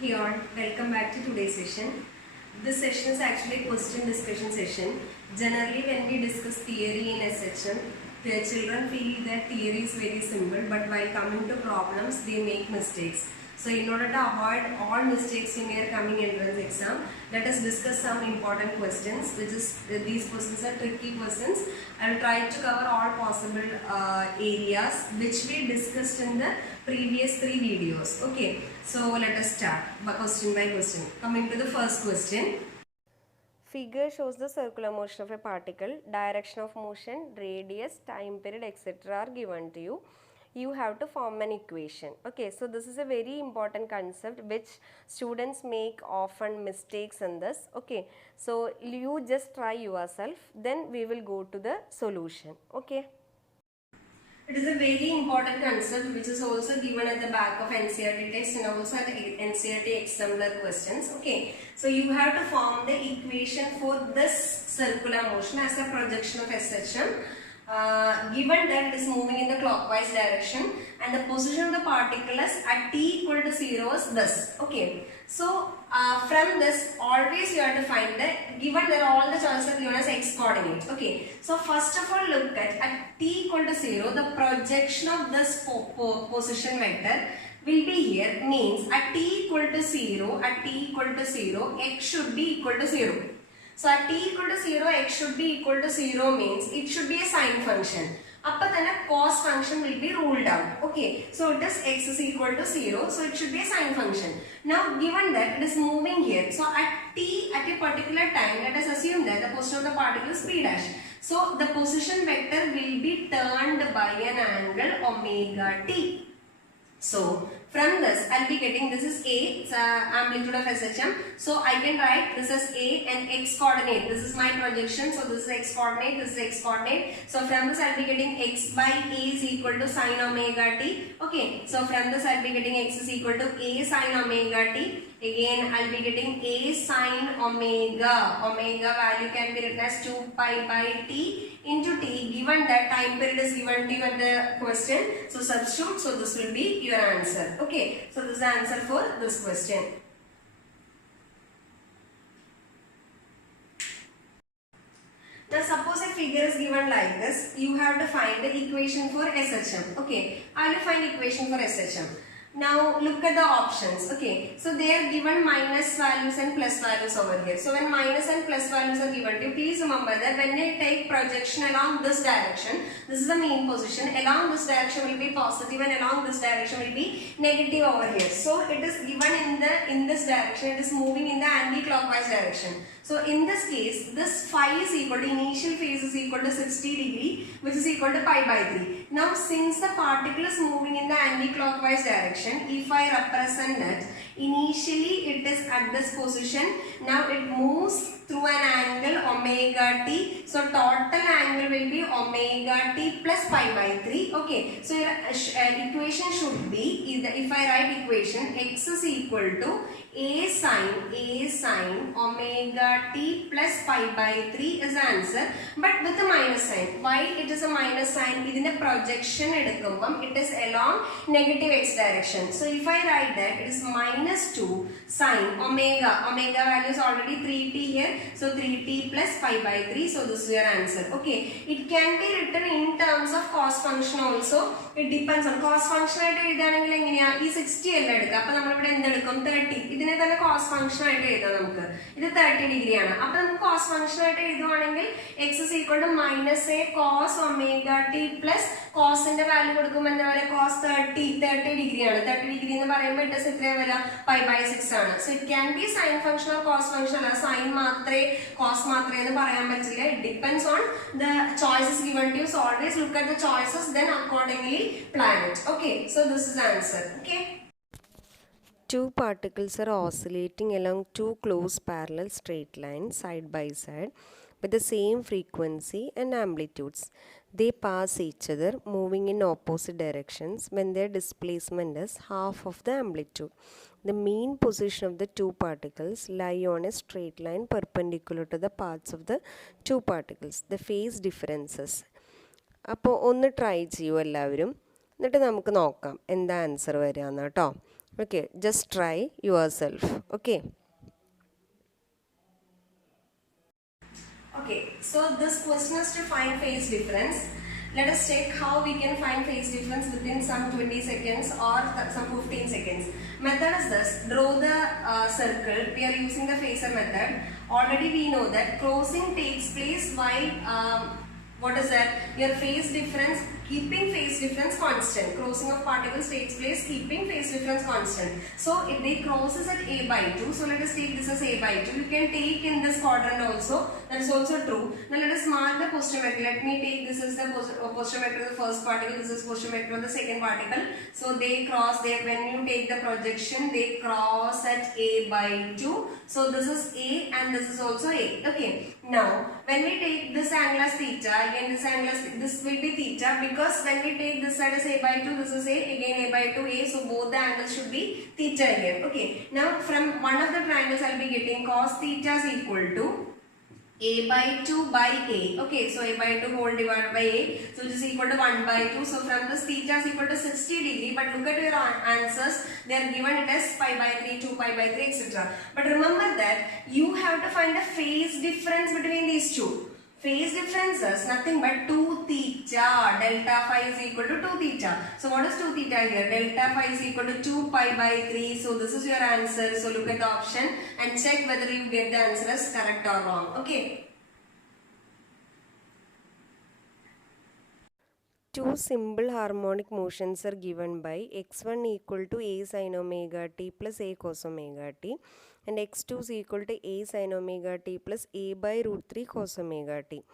Hey all, welcome back to today's session. This session is actually a question discussion session. Generally, when we discuss theory in SHM, the children feel that theory is very simple, but while coming to problems, they make mistakes. So, in order to avoid all mistakes in your coming entrance exam, let us discuss some important questions, which is these questions are tricky questions. I will try to cover all possible areas which we discussed in the previous 3 videos. Okay, so let us start question by question. Coming to the first question. Figure shows the circular motion of a particle, direction of motion, radius, time period, etc. are given to you. You have to form an equation. Okay, so this is a very important concept which students make often mistakes in this. Okay, so you just try yourself, then we will go to the solution. Okay. It is a very important concept which is also given at the back of NCERT text and also at NCERT examiner questions. Okay, so you have to form the equation for this circular motion as a projection of SHM. Given that it is moving in the clockwise direction and the position of the particle is at t equal to 0 is this. Okay, so from this always you have to find that given that all the choices are given as x coordinate. Okay, so first of all look at t equal to 0 the projection of this position vector will be here, means at t equal to 0 x should be equal to 0. So at t equal to 0, x should be equal to 0 means it should be a sine function. Then a cos function will be ruled out. Okay, so it is x is equal to 0, so it should be a sine function. Now given that it is moving here, so at t at a particular time, let us assume that the position of the particle is p dash. So the position vector will be turned by an angle omega t. So from this I'll be getting, this is A, it's amplitude of SHM. So I can write this as A and x coordinate. This is my projection. So this is x coordinate, this is x coordinate. So from this I'll be getting x by A is equal to sine omega t. Okay, so from this I'll be getting x is equal to A sine omega t. Again I'll be getting A sine omega. Omega value can be written as 2 pi by t into t, given that time period is given to you at the question. So substitute, so this will be your answer. Okay, so this is the answer for this question. Now suppose a figure is given like this, you have to find the equation for SHM. Okay, I will find equation for SHM. Now look at the options. Okay, so they are given minus values and plus values over here. So when minus and plus values are given to you, please remember that when I take projection along this direction, this is the mean position, along this direction will be positive and along this direction will be negative over here. So it is given in this direction, it is moving in the anti-clockwise direction. So in this case, this phi is equal to, initial phase is equal to 60 degree, which is equal to pi by 3. Now since the particle is moving in the anti-clockwise direction, if I represent it, initially it is at this position, now it moves through an angle omega t. So total angle will be omega t plus pi by 3. Okay, so your equation should be, if I write equation, x is equal to a sine omega t plus pi by 3 is the answer, but with a minus sign. Why it is a minus sign? Idinte projection edukumbam it is along negative x direction. So if I write that, it is minus 2 sine omega value is already 3t here, so 3t plus pi by 3. So this is your answer. Okay, it can be written in terms of cos function also. It depends on cos function ആയിട്ട് എഴുതുകയാണെങ്കിൽ എങ്ങനെയാ, ഈ 60 അല്ല എടുക്കുക, അപ്പോൾ നമ്മൾ ഇവിടെ എന്തെടുക്കും, 30. ഇതിനെ തന്നെ കോസ് ഫംഗ്ഷൻ ആയിട്ട് എഴുതാം നമുക്ക്. ഇത് 30 ഡിഗ്രി ആണ്. അപ്പോൾ നമുക്ക് കോസ് ഫംഗ്ഷൻ ആയിട്ട് എഴുതുവാണെങ്കിൽ x is equal to minus a cos omega t plus കോസിന്റെ വാല്യൂ കൊടുക്കുമ്പോൾ എന്താ പറയുക, കോസ് 30 ഡിഗ്രി ആണ്. 30 ഡിഗ്രി എന്ന് പറയുമ്പോൾ ഇട്ട് എത്രയാ വരിക, പൈ ബൈ 6 ആണ്. So it can be sine function or cos function. അല്ല സൈൻ മാത്രമേ കോസ് മാത്രമേ എന്ന് പറയാൻ പറ്റില്ല. It depends on the choices given to you. So always look at the choices, then accordingly plan it. Okay, so this is the answer. Okay. Two particles are oscillating along two close parallel straight lines side by side with the same frequency and amplitudes. They pass each other moving in opposite directions when their displacement is half of the amplitude. The mean position of the two particles lie on a straight line perpendicular to the paths of the two particles. The phase differences. അപ്പോൾ ഒന്ന് try ചെയ്യൂ എല്ലാവരും, എന്നിട്ട് നമുക്ക് നോക്കാം എന്താ answer വരികയെന്ന് കേട്ടോ. Okay, just try yourself. Okay. Okay, so this question is to find phase difference. Let us check how we can find phase difference within some 20 seconds or some 15 seconds. Method is this. Draw the circle. We are using the phasor method. Already we know that crossing takes place while what is that? Your phase difference, keeping phase difference constant. Crossing of particles takes place keeping phase difference constant. So if they crosses at a by 2, so let us take this as a by 2. You can take in this quadrant also. That is also true. Now let us mark the position vector. Let me take this as the position vector of the first particle. This is position vector of the second particle. So they cross there. When you take the projection, they cross at a by 2. So this is a and this is also a. Okay. Now when we take this angle as theta, again this angle as this will be theta, because when we take this side as a by 2, this is a, again a by 2 a, so both the angles should be theta again. Okay. Now from one of the triangles I will be getting cos theta is equal to a by 2 by a. Okay, so a by 2 whole divided by a, so it is equal to 1 by 2. So from this theta is equal to 60 degree, but look at your answers, they are given it as pi by 3, 2 pi by 3, etc. But remember that you have to find the phase difference between these two. Phase difference is nothing but 2 theta. Delta phi is equal to 2 theta. So what is 2 theta here? Delta phi is equal to 2 pi by 3. So this is your answer. So look at the option and check whether you get the answer as correct or wrong. Okay. Two simple harmonic motions are given by x1 equal to a sin omega t plus a cos omega t, and x2 is equal to a sin omega t plus a by root 3 cos omega t.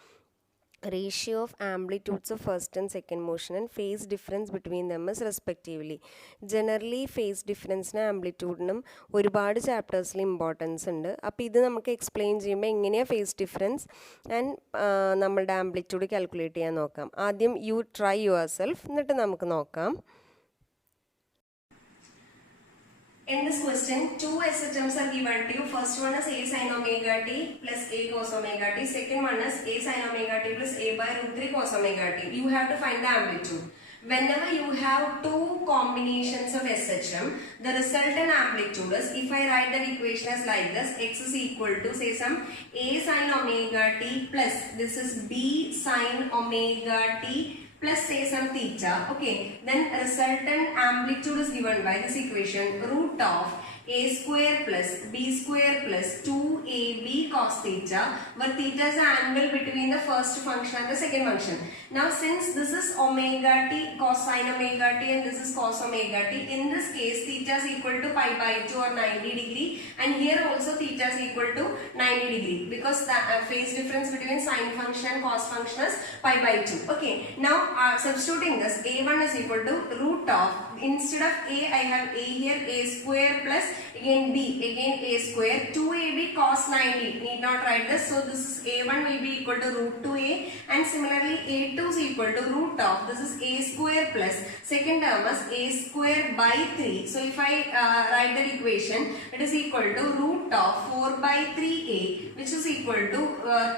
Ratio of amplitudes of first and second motion and phase difference between them is respectively. Generally phase difference ആംപ്ലിറ്റ്യൂഡിനും ഒരുപാട് ചാപ്റ്റേഴ്സിൽ importance ഉണ്ട്. അപ്പോൾ ഇത് നമുക്ക് explain ചെയ്യുമ്പോൾ എങ്ങനെയാണ് phase difference and നമ്മളുടെ amplitude calculate ചെയ്യാൻ നോക്കാം. ആദ്യം യു ട്രൈ യുവർ സെൽഫ്, എന്നിട്ട് നമുക്ക് നോക്കാം. In this question, two SHMs are given to you. First one is a sin omega t plus a cos omega t. Second one is a sin omega t plus a by root 3 cos omega t. You have to find the amplitude. Whenever you have two combinations of SHM, the resultant amplitude is, if I write the equation as like this, x is equal to say some a sin omega t plus this is b sin omega t plus say some theta. Okay, then resultant amplitude is given by this equation, root of a square plus b square plus 2ab cos theta, where theta is the angle between the first function and the second function. Now since this is omega t cos sin omega t and this is cos omega t, in this case theta is equal to pi by 2 or 90 degree, and here also theta is equal to 90 degree, because the phase difference between sin function and cos function is pi by 2. Okay, now substituting this, a1 is equal to root of, instead of a I have a here, a square plus again b, again a square, 2ab cos 90, need not write this, so this is a1 will be equal to root 2a, and similarly a2 is equal to root of, this is a square plus second term is a square by 3. So if I write that equation, it is equal to root of 4 by 3a, which is equal to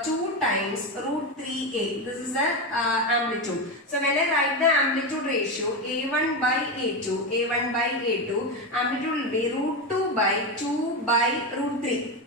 2 times root 3a. This is the amplitude. So when I write the amplitude ratio, a1 by a2, a1 by a2, amplitude will be root 2 by 2 by root 3.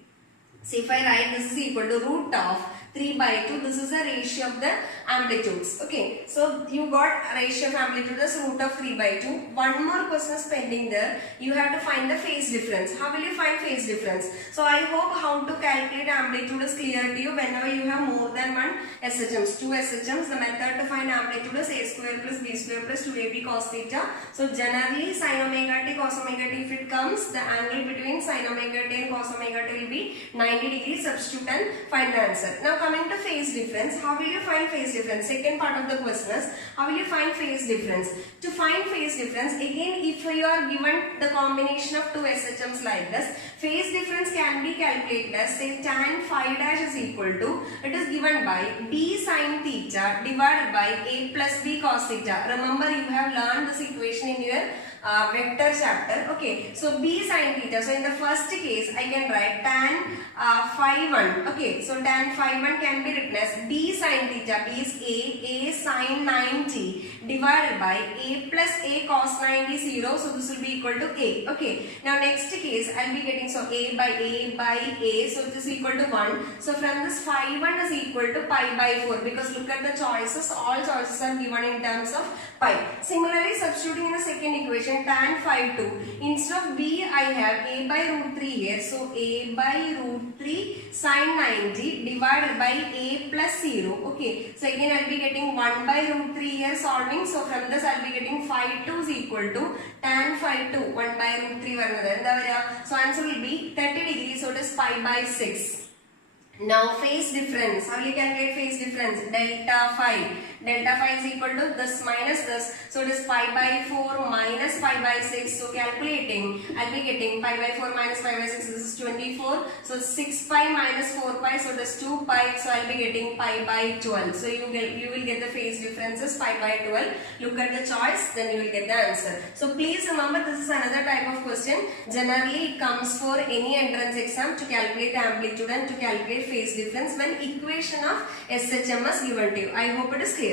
So if I write this is equal to root of 3 by 2, this is the ratio of the amplitudes. Okay, so you got ratio of amplitude as root of 3 by 2. One more question is pending there. You have to find the phase difference. How will you find phase difference? So I hope how to calculate amplitude is clear to you. Whenever you have more than one SHMs, two SHMs, the method to find amplitude is a square plus b square plus 2ab cos theta. So generally sin omega t cos omega t, if it comes, the angle between sin omega t and cos omega t will be 90 degrees. Substitute and find the answer. Now coming to phase difference, how will you find phase difference? Second part of the question is, how will you find phase difference? To find phase difference, again if you are given the combination of two SHMs like this, phase difference can be calculated as, say, tan phi dash is equal to, it is given by b sin theta divided by a plus b cos theta. Remember, you have learned this equation in your vector chapter. Okay, so b sin theta, so in the first case I can write tan phi 1. Okay, so tan phi 1 can be written as b sin theta. B is a sin 90 divided by a plus a cos 90 0. So this will be equal to a. Okay. Now next case I'll be getting, so a by a. So this is equal to 1. So from this phi 1 is equal to pi by 4, because look at the choices. All choices are given in terms of pi. Similarly, substituting in the second equation, tan phi 2. Instead of b, I have a by root 3 here. So a by root 3 sin 90 divided by a plus 0. Okay. So again I'll be getting 1 by root 3 here solving. So from this I'll be getting phi 2 is equal to tan phi 2 1 by root 3 varunathu. So answer will be 30 degrees. So it is pi by 6. Now phase difference. How will you calculate phase difference? Delta phi. Delta phi is equal to this minus this. So it is pi by 4 minus pi by 6. So calculating, I'll be getting pi by 4 minus pi by 6. This is 24. So 6 pi minus 4 pi. So it is 2 pi. So I'll be getting pi by 12. So you will get the phase differences pi by 12. Look at the choice, then you will get the answer. So please remember, this is another type of question. Generally it comes for any entrance exam to calculate amplitude and to calculate phase difference when equation of SHM is given to you. I hope it is clear.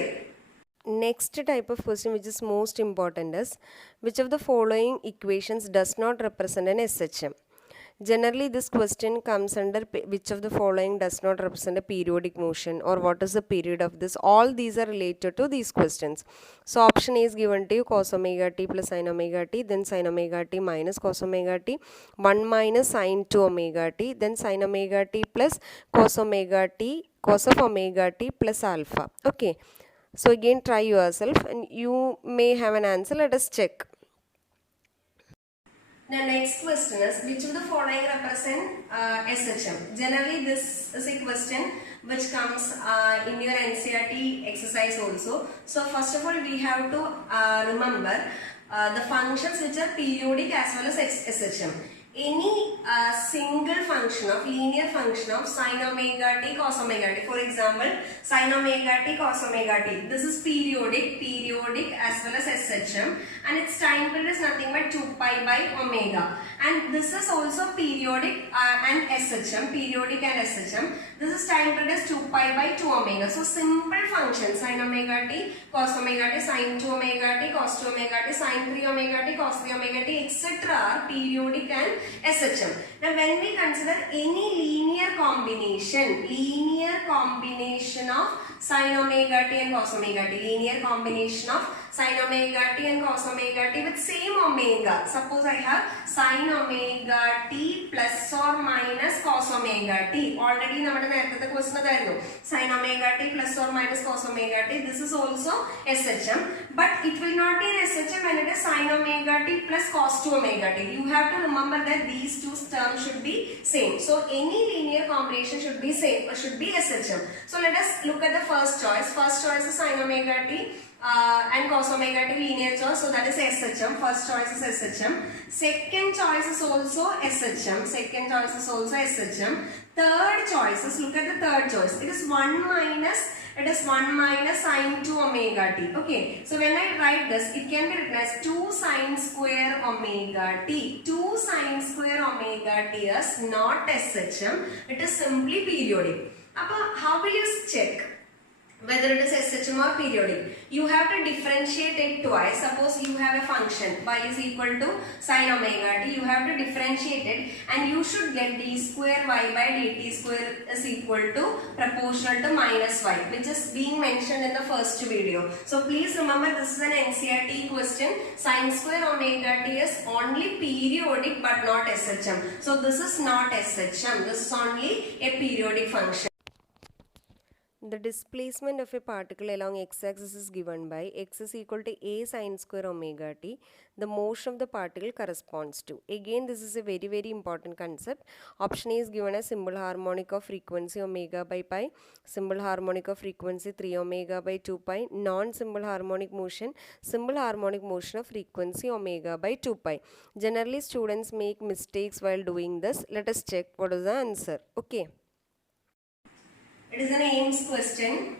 Next type of question which is most important is, which of the following equations does not represent an SHM? Generally this question comes under which of the following does not represent a periodic motion, or what is the period of this. All these are related to these questions. So option A is given to you, cos omega t plus sin omega t, then sin omega t minus cos omega t, 1 minus sin 2 omega t, then sin omega t plus cos omega t, cos of omega t plus alpha. Okay. So again try yourself and you may have an answer. Let us check. The next question is, which of the following represent SHM? Generally this is a question which comes in your NCERT exercise also. So first of all we have to remember the functions which are periodic as well as SHM. Any single function of linear function of sin omega t cos omega t, for example sin omega t cos omega t, this is periodic as well as SHM, and its time period is nothing but 2 pi by omega, and this is also periodic and SHM, periodic and SHM. This is time period is 2 pi by 2 omega. So simple function sin omega t cos omega t, sin 2 omega t cos 2 omega t, sin 3 omega t cos 3 omega t, etc. are periodic and SHM. Now when we consider any linear combination of sin omega t and cos omega t, linear combination of sin omega t and cos omega t with same omega. Suppose I have sin omega t plus or minus cos omega t. Already നമ്മുടെ നേരത്തെ question അതായിരുന്നു. Sin omega t plus or minus cos omega t. This is also SHM, but it will not be an SHM when it is sin omega t plus cos 2 omega t. You have to remember that these two terms should be same. So any linear combination should be same, should be SHM. So let us look at the first choice. First choice is sin omega t and cos omega t linear choice, so that is SHM. First choice is SHM. Second choice is also SHM. Third choice is, look at the third choice. It is 1 minus sin 2 omega t. Okay, so when I write this, it can be written as 2 sin square omega t. 2 sin square omega t is not SHM. It is simply periodic. How will you check whether it is SHM or periodic? You have to differentiate it twice. Suppose you have a function y is equal to sin omega t. You have to differentiate it and you should get d square y by dt square is equal to proportional to minus y, which is being mentioned in the first video. So please remember, this is an NCERT question. Sin square omega t is only periodic but not SHM. So this is not SHM. This is only a periodic function. The displacement of a particle along x-axis is given by x is equal to a sin square omega t. The motion of the particle corresponds to. Again, this is a very important concept. Option A is given as simple harmonic of frequency omega by pi, simple harmonic of frequency 3 omega by 2 pi, non-simple harmonic motion, simple harmonic motion of frequency omega by 2 pi. Generally, students make mistakes while doing this. Let us check what is the answer. Okay. It is an AIMS question.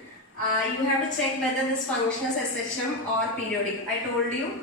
You have to check whether this function is SHM or periodic. I told you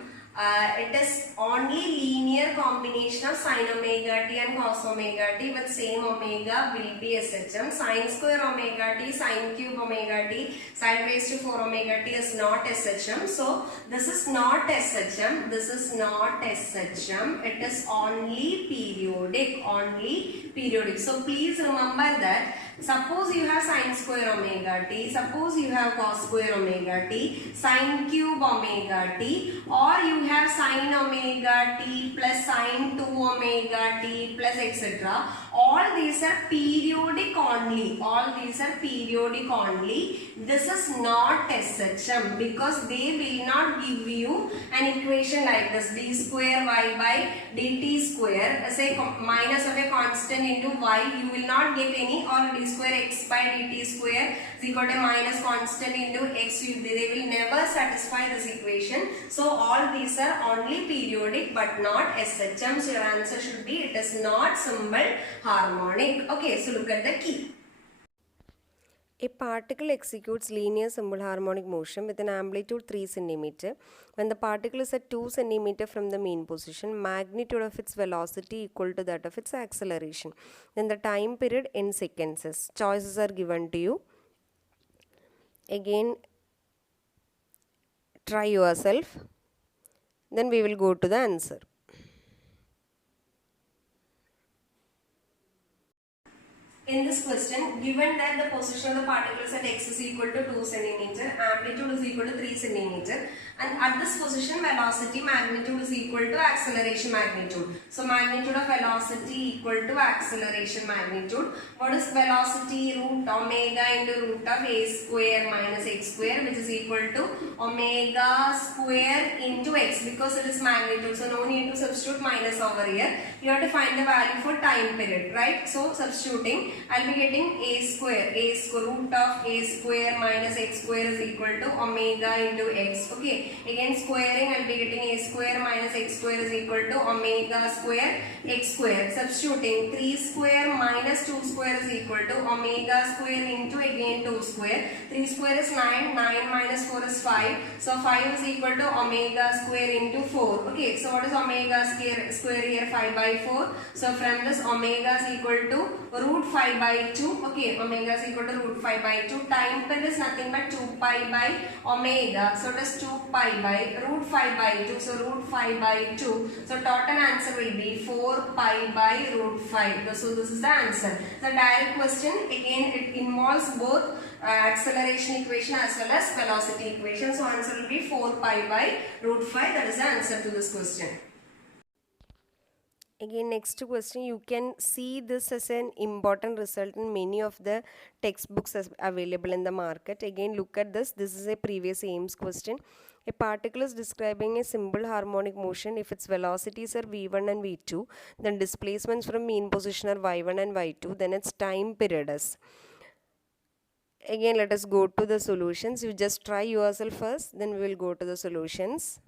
it is only linear linear combination of sin omega t and cos omega t with same omega will be SHM. Sin square omega t, sin cube omega t, sin raised to 4 omega t is not SHM. So this is not SHM. This is not SHM. It is only periodic. Only periodic. So please remember that. Suppose you have sin square omega t, suppose you have cos square omega t, sin cube omega t, or you have sin omega t plus sin 2 omega t plus etc. All these are periodic only. All these are periodic only. This is not SHM because they will not give you an equation like this: d square y by dt square, say minus of a constant into y. You will not get any, or d square x by dt square is equal to minus constant into x. They will never satisfy this equation. So all these are only periodic but not SHM. So your answer should be, it is not simple harmonic. Okay, so look at the key. A particle executes linear simple harmonic motion with an amplitude 3 cm. When the particle is at 2 cm from the mean position, magnitude of its velocity equal to that of its acceleration. Then the time period in seconds is. Choices are given to you. Again, try yourself. Then we will go to the answer. In this question, given that the position of the particles at x is equal to 2 cm, amplitude is equal to 3 cm, and at this position velocity magnitude is equal to acceleration magnitude. So magnitude of velocity equal to acceleration magnitude. What is velocity? Root omega into root of a square minus x square, which is equal to omega square into x, because it is magnitude. So no need to substitute minus over here. You have to find the value for time period, right? So substituting, I'll be getting a square root of a square minus x square is equal to omega into x. Okay, again squaring, I'll be getting a square minus x square is equal to omega square x square. Substituting, 3 square minus 2 square is equal to omega square into again 2 square. 3 square is 9, 9 minus 4 is 5. So 5 is equal to omega square into 4. Okay, so what is omega square here? 5 by 4. So from this, omega is equal to root 5 by 2. Okay, omega is equal to root 5 by 2. Time period is nothing but 2 pi by omega. So it is 2 pi by root 5 by 2. So root 5 by 2. So total answer will be 4 pi by root 5. So this is the answer. The direct question, again it involves both acceleration equation as well as velocity equation. So answer will be 4 pi by root 5. That is the answer to this question. Again, next question, you can see this as an important result in many of the textbooks available in the market. Again, look at this. This is a previous AIMS question. A particle is describing a simple harmonic motion. If its velocities are v1 and v2, then displacements from mean position are y1 and y2, then its time period is. Again, let us go to the solutions. You just try yourself first, then we will go to the solutions.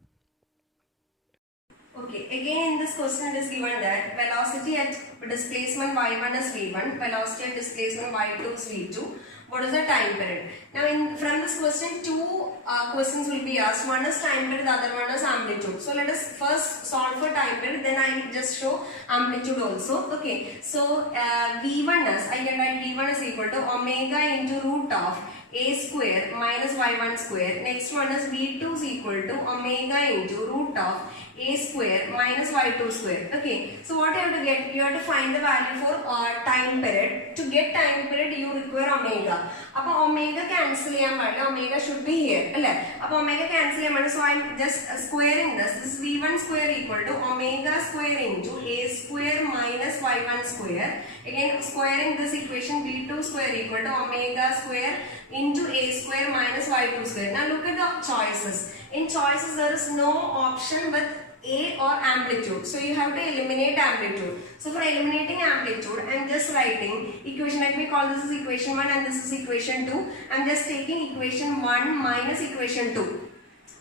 Okay, again in this question it is given that velocity at displacement y1 is v1, velocity at displacement y2 is v2. What is the time period? Now from this question, two questions will be asked. One is time period, the other one is amplitude. So let us first solve for time period, then I will just show amplitude also. Okay, so v1 is, I can write v1 is equal to omega into root of a square minus y1 square. Next one is v2 is equal to omega into root of a square minus y2 square. Okay, so what you have to get? You have to find the value for time period. To get time period, you require omega. Appo omega cancel cheyan paadilla. Omega should be here. Appo omega cancel cheyan paadilla. So I am just squaring this. This is v1 square equal to omega square into a square minus y1 square. Again squaring this equation, v2 square equal to omega square into a square minus y2 square. Now look at the choices. In choices there is no option with a or amplitude. So you have to eliminate amplitude. So for eliminating amplitude, I am just writing equation. Let me call this is equation 1 and this is equation 2. I am just taking equation 1 minus equation 2.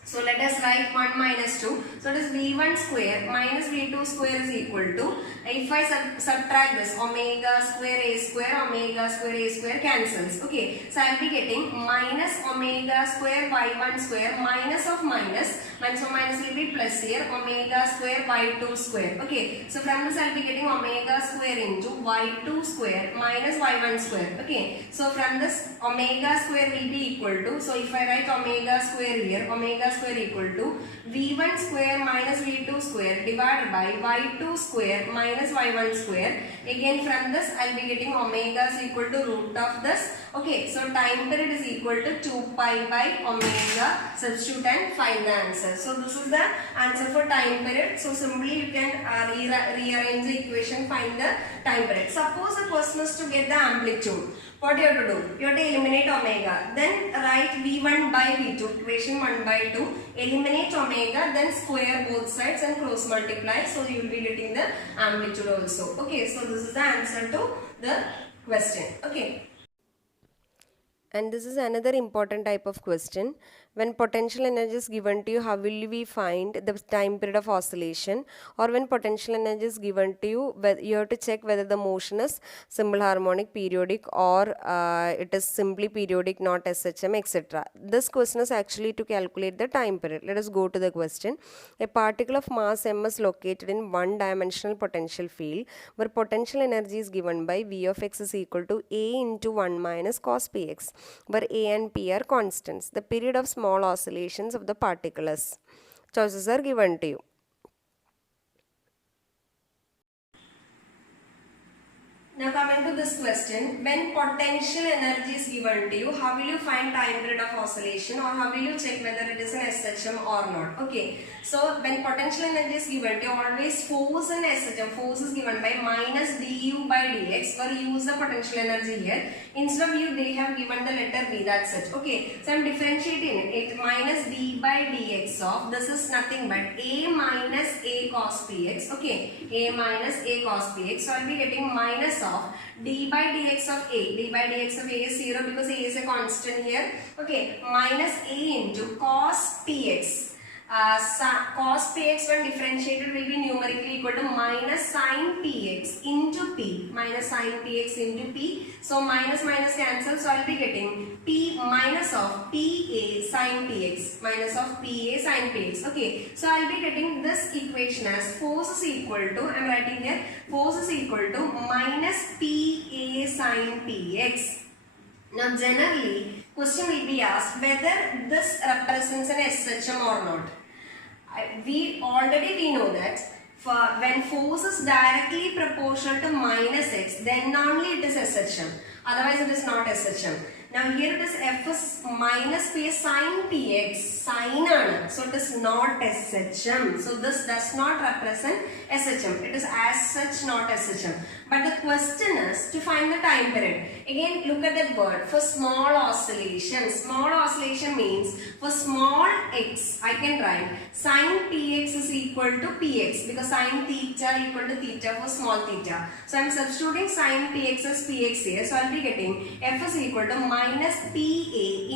So let us write 1 minus 2. So it is v1 square minus v2 square is equal to, if I subtract this, omega square a square cancels. Okay, so I will be getting minus omega square y1 square minus of minus and so minus will be plus here, omega square y2 square. Okay, so from this I'll be getting omega square into y2 square minus y1 square. Okay, so from this omega square will be equal to, so if I write omega square here, omega square equal to v1 square minus v2 square divided by y2 square minus y1 square. Again from this I'll be getting omega is equal to root of this. Okay, so time period is equal to 2 pi by omega. Substitute and find the answer. So this is the answer for time period. So simply you can rearrange the equation, find the time period. Suppose the question is to get the amplitude. What you have to do? You have to eliminate omega. Then write v1 by v2. Equation 1 by 2. Eliminate omega. Then square both sides and cross multiply. So you will be getting the amplitude also. Okay. So this is the answer to the question. Okay. And this is another important type of question. When potential energy is given to you, how will we find the time period of oscillation? Or when potential energy is given to you, you have to check whether the motion is simple harmonic, periodic, or it is simply periodic, not SHM, etc. This question is actually to calculate the time period. Let us go to the question. A particle of mass m is located in one-dimensional potential field where potential energy is given by V of x is equal to A into 1 minus cos px, where A and P are constants. The period of small oscillations of the particles. Choices are given to you. Now coming to this question, when potential energy is given to you, how will you find time period of oscillation, or how will you check whether it is an SHM or not? Okay, so when potential energy is given to you, always force in SHM, force is given by minus du by dx, where u is the potential energy here. Instead of u, they have given the letter v, that's it. Okay, so I am differentiating it, minus d by dx of, this is nothing but a minus a cos px. Okay, a minus a cos px, so I will be getting minus of d by dx of a. D by dx of a is 0 because a is a constant here. Okay, minus a into cos px. Cos px when differentiated will be numerically equal to minus sin px into p. Minus sin px into p. So minus minus cancel. So I will be getting p minus of pa sin px. Minus of pa sin px. Okay. So I will be getting this equation as force is equal to, I am writing here, force is equal to minus pa sin px. Now generally question will be asked whether this represents an SHM or not. We know that when force is directly proportional to minus x, then only it is SHM. Otherwise it is not SHM. Now here it is f is minus p sin px, sin, so it is not SHM. So this does not represent SHM. It is as such not SHM. But the question is to find the time period. Again look at that word, for small oscillation. Small oscillation means for small x, I can write sin px is equal to px, because sin theta equal to theta for small theta. So I am substituting sin px as px here. So I will be getting f is equal to minus pa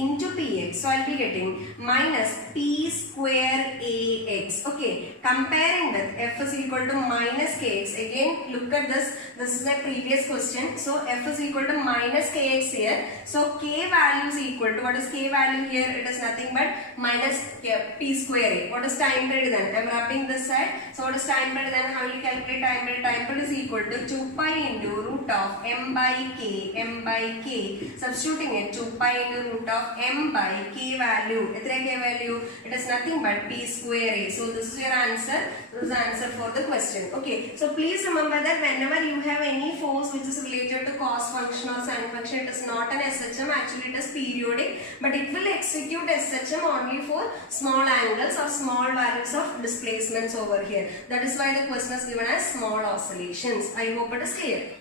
into px. So I will be getting minus p square ax. Okay, comparing with f is equal to minus kx. Again look at this. This is a previous question. So f is equal to minus kx here. So k value is equal to, what is k value here? It is nothing but minus p square a. What is time period then? I am wrapping this side. So what is time period then? How will you calculate time period? Time period is equal to 2 pi into root of m by k. Substituting it, 2 pi into root of m by k value. K value? It is nothing but p square a. So this is your answer. This is the answer for the question. Okay. So please remember that whenever you have any force which is related to cos function or sin function, it is not an SHM. Actually it is periodic, but it will execute SHM only for small angles or small values of displacements over here. That is why the question is given as small oscillations. I hope it is clear.